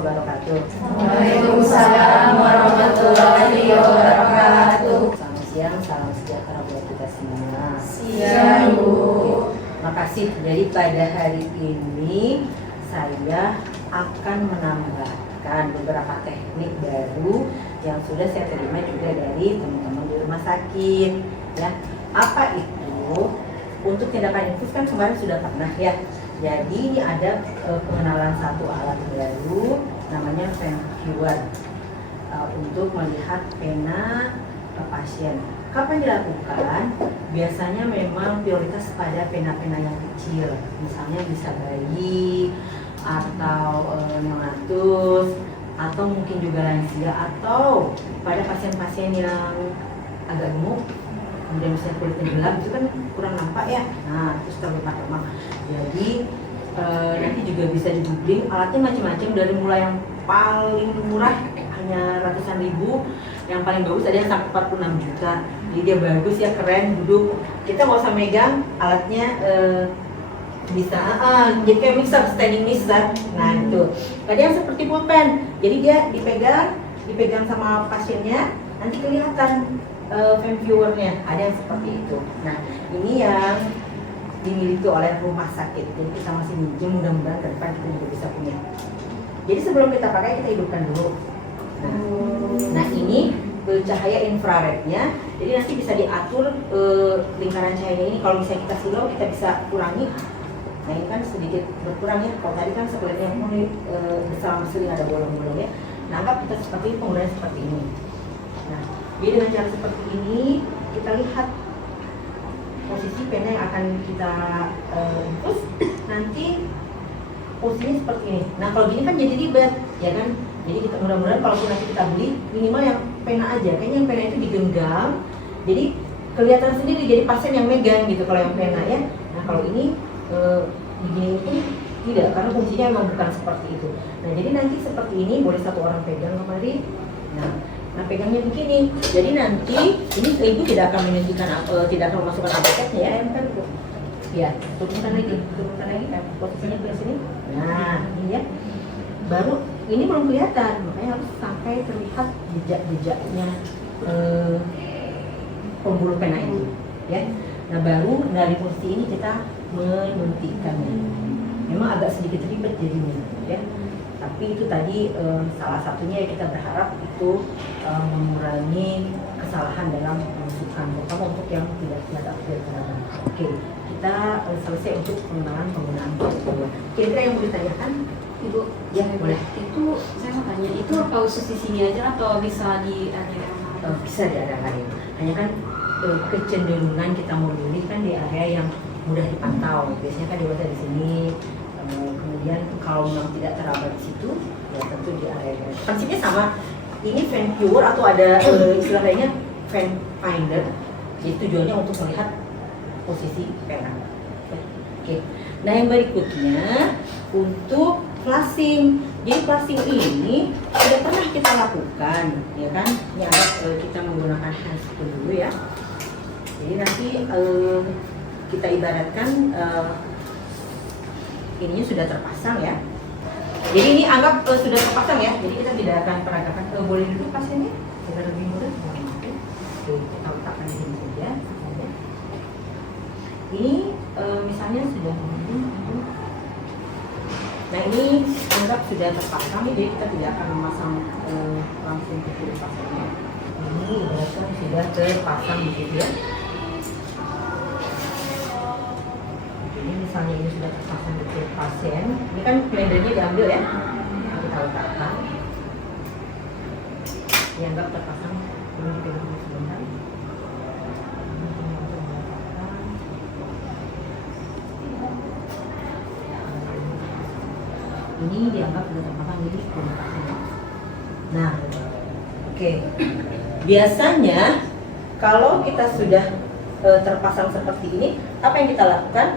wabarakatuh. Waalaikumsalam warahmatullahi wabarakatuh. Selamat siang, salam sejahtera buat kita semua. Siang, Bu. Makasih. Jadi pada hari ini saya akan menambahkan beberapa teknik baru yang sudah saya terima juga dari teman-teman di rumah sakit. Ya, apa itu? Untuk tindakan infus kan kemarin sudah pernah ya. Jadi ini ada pengenalan satu alat baru namanya FemViewer untuk melihat pena pasien. Kapan dilakukan? Biasanya memang prioritas pada pena-pena yang kecil, misalnya bisa bayi atau neonatus atau mungkin juga lansia atau pada pasien-pasien yang agak gemuk, kemudian misalnya kulitnya gelap itu kan kurang nampak ya. Nah, itu sudah lemak. Jadi nanti juga bisa di googling, alatnya macam-macam dari mulai yang paling murah hanya ratusan ribu, yang paling bagus ada yang sampai 46 juta. Jadi dia bagus ya, keren, duduk. Kita nggak usah megang alatnya, bisa jadi kayak mixer, standing mixer. Nah itu tadi yang seperti pulpen, jadi dia dipegang sama pasiennya, nanti kelihatan FemViewer-nya ada yang seperti itu. Nah ini yang dimiliki oleh rumah sakit, jadi kita masih minjem, mudah-mudahan ke depan kita juga bisa punya. Jadi sebelum kita pakai kita hidupkan dulu. Nah ini cahaya infrarednya, jadi nanti bisa diatur lingkaran cahaya ini. Kalau misalnya kita silau, kita bisa kurangi. Nah ini kan sedikit berkurang ya. Kalau tadi kan sekelilingnya mulai bersama sering ada bolong-bolongnya. Nah anggap kita seperti penggunaan seperti ini. Nah jadi dengan cara seperti ini kita lihat posisi pena yang akan kita infus. Nanti posisinya seperti ini. Nah kalau gini kan jadi ribet, ya kan? Jadi kita mudah-mudahan kalau nanti kita beli minimal yang pena aja. Kayaknya yang pena itu digenggam, jadi kelihatan sendiri. Jadi pasien yang megang gitu kalau yang pena ya. Nah kalau ini begini itu tidak, karena fungsinya memang bukan seperti itu. Nah jadi nanti seperti ini boleh satu orang pegang kemari. Nah pegangnya begini. Jadi nanti ini ibu tidak akan menunjukkan tidak akan memasukkan aplikasinya ya, kan bu. Ya, turunkan lagi, posisinya ke sini. Nah ini ya. Baru ini belum kelihatan, makanya harus sampai terlihat jejak-jejaknya pembuluh pena itu, ya. Nah baru dari posisi ini kita menyuntikkannya. Memang agak sedikit ribet jadinya, ya. Tapi itu tadi salah satunya kita berharap itu mengurangi kesalahan dalam penunjukan, terutama untuk yang tidak update. Oke, kita selesai untuk pengenalan penggunaan FemViewer. Kira-kira yang mau ditanyakan? Ibu, ya boleh. Itu saya mau tanya, itu apa khusus di sini aja atau bisa di area yang lain? Bisa di area lain. Hanya kan kecenderungan kita memilih kan di area yang mudah dipantau. Biasanya kan di sini. Kemudian kalau memang tidak terabad di situ, ya tentu di area lain. Prinsipnya sama. Ini FemViewer atau ada istilah lainnya FemFinder. Jadi tujuannya untuk melihat posisi pena. Oke. Nah yang berikutnya untuk flushing. Jadi flushing ini sudah pernah kita lakukan, ya kan? Ini ada kita menggunakan hands dulu ya. Jadi nanti kita ibaratkan ininya sudah terpasang ya. Jadi ini anggap sudah terpasang ya. Jadi kita tidak akan peragakan. Boleh dulu pasiennya, kita lebih mudah. Oke, kita letakkan di sini saja. Ini misalnya sudah nah ini anggap sudah terpasang, jadi kita tidak akan memasang langsung ke kulit pasiennya. Ini berarti sudah terpasang di sini ya. Jadi misalnya ini sudah terpasang di kulit pasien, ini kan blendernya diambil ya. Nah, kita letakkan. Dianggap terpasang, ini dipegang dulu sebentar. Ini dianggap sudah terpasang di kulit pasien. Nah, oke. Biasanya kalau kita sudah terpasang seperti ini, apa yang kita lakukan?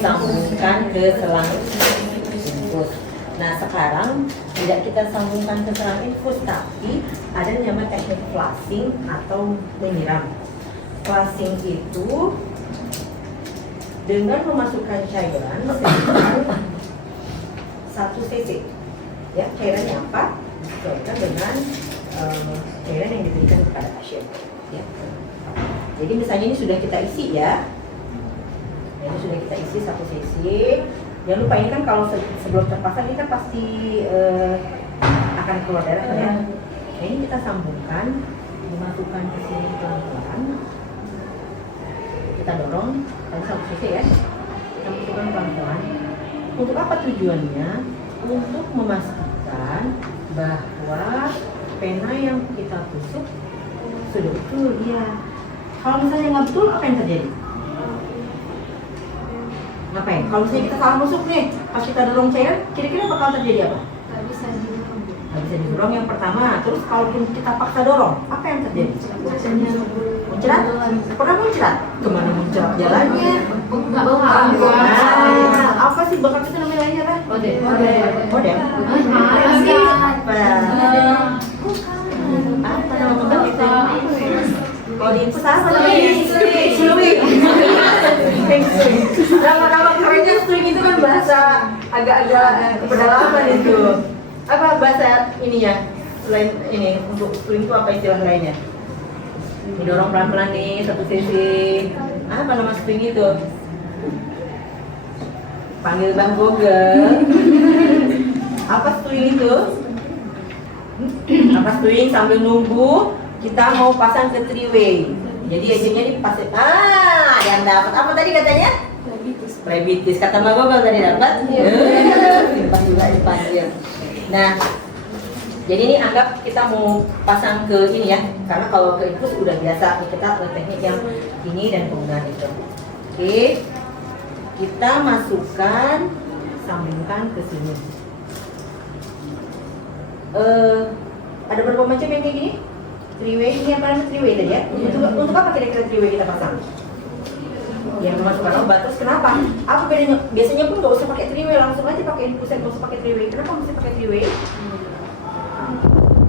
Sambungkan ke selang infus. Nah sekarang tidak kita sambungkan ke selang infus, tapi ada yang namanya teknik flushing atau menyiram. Flushing itu dengan memasukkan cairan cc. Ya, cairannya apa? Disesuaikan dengan cairan yang diberikan kepada pasien. Ya. Jadi misalnya ini sudah kita isi ya. Ini sudah kita isi 1 cc. Jangan lupa ini kan kalau sebelum terpasang ini kan pasti akan keluar darah ya. Nah, ini kita sambungkan, dimasukkan ke sini pelan-pelan. Kita dorong, tadi 1 cc ya. Kita masukkan pelan-pelan. Untuk apa tujuannya? Untuk memastikan bahwa pena yang kita tusuk sudah betul dia. Kalau misalnya nggak betul, apa yang terjadi? Ngapain? Kalau misalnya kita salah masuk nih, pas kita dorong cairan, kira-kira bakal terjadi apa? Nggak bisa didorong. Nggak bisa didorong yang pertama. Terus kalaupun kita paksa dorong, apa yang terjadi? Muncrat? Pernah muncrat? Kemana muncrat jalannya? Nah, apa sih bakal itu namanya lainnya kan? Model. Apa nama tempat itu? Kalau di pusat apa namanya? Sluing. Nama-nama kerennya sluing itu kan bahasa agak-agak pedalaman itu. Apa bahasa ininya? Selain ini untuk sluing itu apa istilah lainnya? Didorong pelan-pelan nih 1 cc. Apa nama sluing itu? Panggil Bang Google. Apa sluing itu? Apa sluing sambil nunggu kita mau pasang ke 3-way. Jadi agentnya dipasang. Ada yang dapat apa tadi katanya? Prebitis. Kata Bang Google tadi dapat. Simpan juga dipanggil. Nah, jadi ini anggap kita mau pasang ke ini ya, karena kalau ke infus udah biasa kita teknik yang ini dan penggunaan itu. Oke, kita masukkan, sambungkan ke sini. Ada berapa macam yang kayak gini? 3-way, ini apa namanya 3-way tadi ya? Untuk apa kira-kira 3-way kita pasang? Yang memasukkan obat, terus kenapa? Apa bedanya? Biasanya pun nggak usah pakai 3-way, langsung aja pakai infusen, nggak usah pakai 3-way. Kenapa mesti pakai 3-way?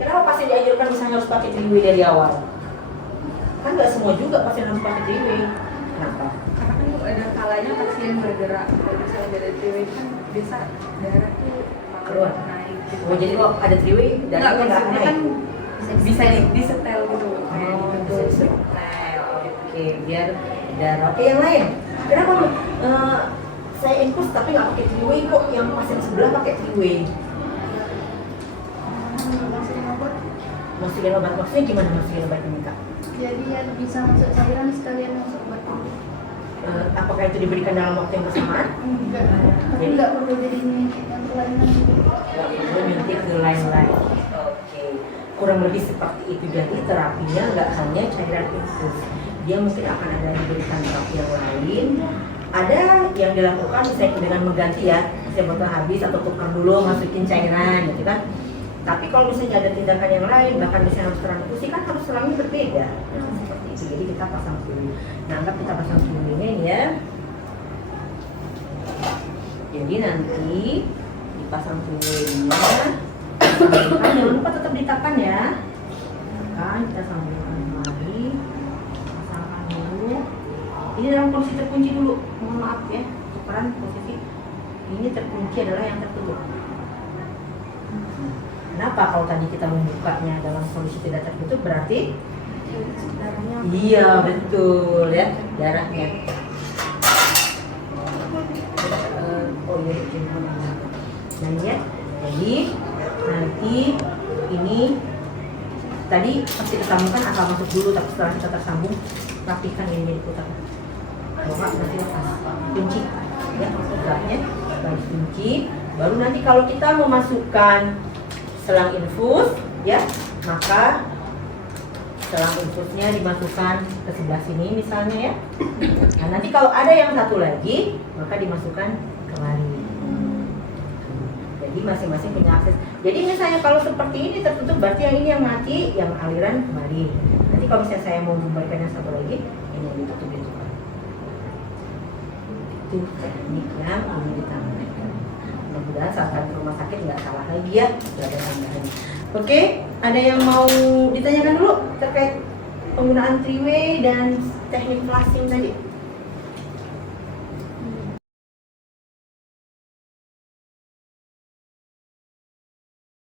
Kenapa pasien dianjurkan misalnya harus pakai 3-way dari awal? Kan nggak semua juga pasien harus pakai 3-way. Kenapa? Karena kan ada kalanya pasien bergerak, kalau misalnya dari 3-way kan bisa darah tuh Keluar. naik gitu. Oh jadi kalau ada 3-way, Enggak, darahnya nggak maksudnya naik? kan bisa disetel gitu kayak Oh, gitu. bisa disetel. Oke, biar darah. Oke, yang lain. Kenapa saya infus tapi nggak pakai 3-way kok? Yang pasien sebelah pakai 3-way. Masukin obat, maksudnya gimana masukin obat ini Kak? Jadi ya bisa masuk cairan sekalian masuk obat. Apakah itu diberikan dalam waktu yang bersamaan? Enggak, tapi enggak perlu jadi nyuntik yang kelainan. Itu nyuntik ke lain-lain. Oke, kurang lebih seperti itu. Jadi terapinya nggak hanya cairan infus, dia mungkin akan ada diberikan terapi yang lain. Ada yang dilakukan misalnya dengan mengganti ya, misalnya botol habis atau tukar dulu masukin cairan gitu kan. Tapi kalau misalnya ada tindakan yang lain, bahkan misalnya harus transfusi kan harus selalu berbeda. Nah, seperti itu. Jadi kita pasang dulu. Nah, anggap kita pasang dulu ini ya. Jadi nanti dipasang dulunya. Jangan lupa tetap ditekan ya. Tekan, kita sambungkan lagi. Pasangkan dulu. Ini dalam posisi terkunci dulu. Mohon maaf ya, tukeran posisi. Ini terkunci adalah yang tertutup. Kenapa? Kalau tadi kita membukanya dalam kondisi tidak tertutup berarti Darahnya iya betul ya darahnya. Oh iya nah ini ya. Jadi nanti ini tadi pasti tersambungkan asal masuk dulu, tapi setelah kita tersambung rapikan ini diputar. Bawa nanti lepas kunci ya maksudnya baik kunci. Baru nanti kalau kita memasukkan selang infus ya, maka selang infusnya dimasukkan ke sebelah sini misalnya ya. Nah, nanti kalau ada yang satu lagi maka dimasukkan kemari. Jadi masing-masing punya akses. Jadi misalnya kalau seperti ini tertutup berarti yang ini yang mati, yang aliran kemari. Nanti kalau misalnya saya mau memberikan yang satu lagi, ini yang ditutup itu. Itu teknik yang ini ditambahkan. Mudah-mudahan saat kalian ke rumah sakit nggak salah lagi ya, sudah ada tambahan. Oke, ada yang mau ditanyakan dulu terkait penggunaan 3-way dan teknik flashing tadi?